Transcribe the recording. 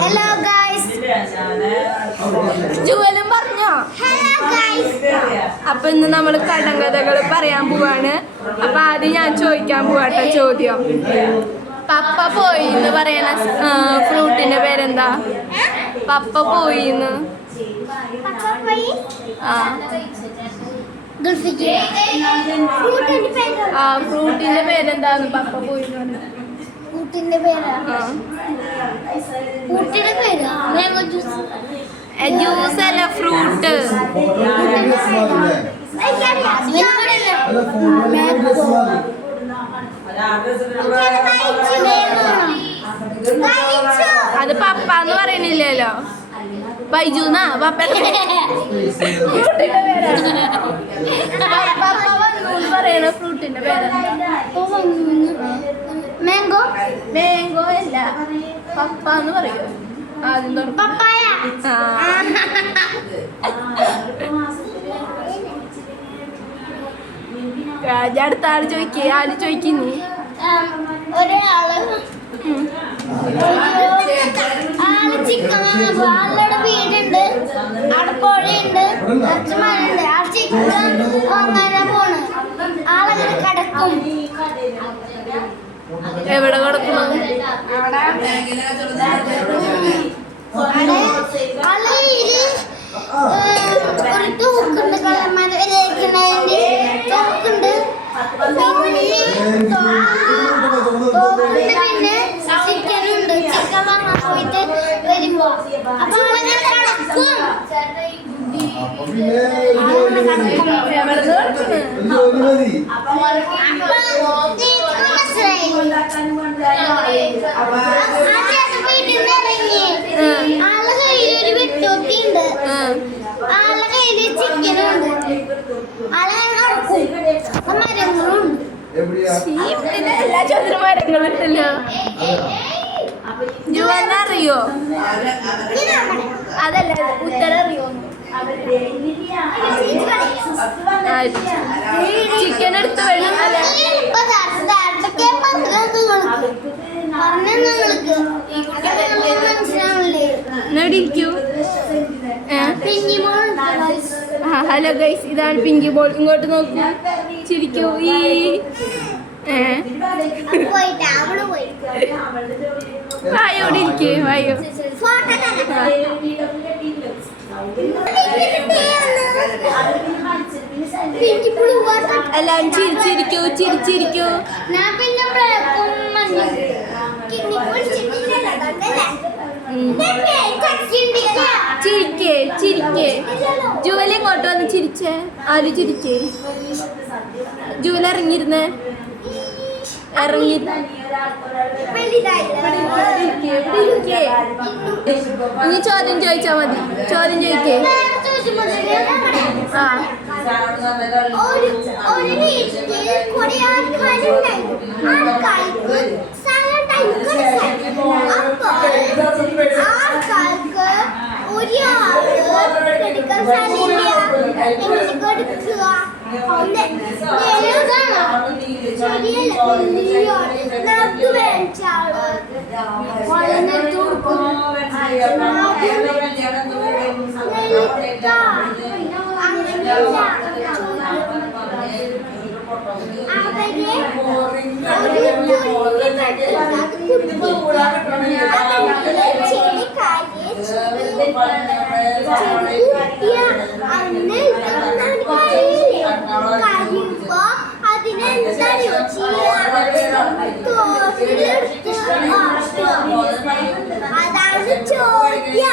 Hello guys, ജുവലും പറഞ്ഞോ. Hello guys. അപ്പൊ ഇന്ന് നമ്മൾ കടങ്കഥകൾ പറയാൻ പോവാണ്. അപ്പൊ ആദ്യം ഞാൻ ചോദിക്കാൻ പോവാട്ടോ ചോദ്യം. പപ്പ പോയി എന്ന് പറയണ ഫ്രൂട്ടിന്റെ പേരെന്താ? പപ്പ പോയിന്ന്. ഫ്രൂട്ടിന്റെ പേരെന്താന്ന് പപ്പ പോയി ഫ്രൂട്ടിന്റെ പേരാ? ഫ്രൂട്ടിന്റെ പേരാ മാംഗോ ജ്യൂസ്. ജ്യൂസ് അല്ല, ഫ്രൂട്ട്. അത് പപ്പ എന്ന് പറയണില്ലല്ലോ. ബൈജുന്നാ പപ്പയുടെ പപ്പ വന്നു പറയണ ഫ്രൂട്ടിന്റെ പേര് മാംഗോ. മാംഗോ അല്ല, പപ്പ എന്ന് പറയൂ. ആദ്യം പപ്പായ. അടുത്ത ആള് ചോദിക്കേ. ആര് ചോദിക്കുന്നു? ഒരാള് ചിക്കൻ വാങ്ങപ്പോ ആളുടെ വീടുണ്ട്, അവിടെ പുഴയുണ്ട്, അച്ഛന്മാരുണ്ട്. ആ ചിക്കൻ വാങ്ങാനാ പോണ്. ആളങ്ങനെ കിടക്കും. എവിടെ കിടക്കണം? ഒരു തൂക്കുണ്ട്, കളർമാര് തൂക്കുണ്ട്. പിന്നെ ചിക്കനുണ്ട്. ചിക്കൻ വാങ്ങാൻ പോയിട്ട് വരുമ്പോ അപ്പൊ ആളങ്ങനെ കിടക്കും. ആളുടെ കയ്യിൽ ഒരു വെട്ടൊത്തിണ്ട്, ആളുടെ കയ്യില് ചിക്കനുണ്ട്, ആളെ കിടക്കും. മരങ്ങളുണ്ട്. എല്ലാ ചോദ്യം മരങ്ങളും ഉണ്ടല്ലോ. ജുവനറിയോ? അതല്ല, ഉത്തരം അറിയോ? ചിക്കൻ എടുത്ത് വേണം. അതെ, നടിക്കൂ. ഹലോ ഗൈസ്, ഇതാണ് പിങ്കി ബോൾ. ഇങ്ങോട്ട് നോക്കൂ, ചിരിക്കൂ. വായോടെ ഇരിക്കേ, വായോ. എല്ലാരും ചിരിച്ചിരിക്കൂ, ചിരിച്ചിരിക്കൂ. ചിരിക്കേ, ചിരിക്കേ. ജുവൽ ഇങ്ങോട്ട് വന്ന് ചിരിച്ചേ. ആര് ചിരിക്കേ? ജുവൽ ഇറങ്ങിയിരുന്നേ, ഇറങ്ങി. ഇനി ചോദ്യം ചോദിച്ചാ മതി. ചോദ്യം ചോദിക്കേ. അതാണ് ചോദ്യം.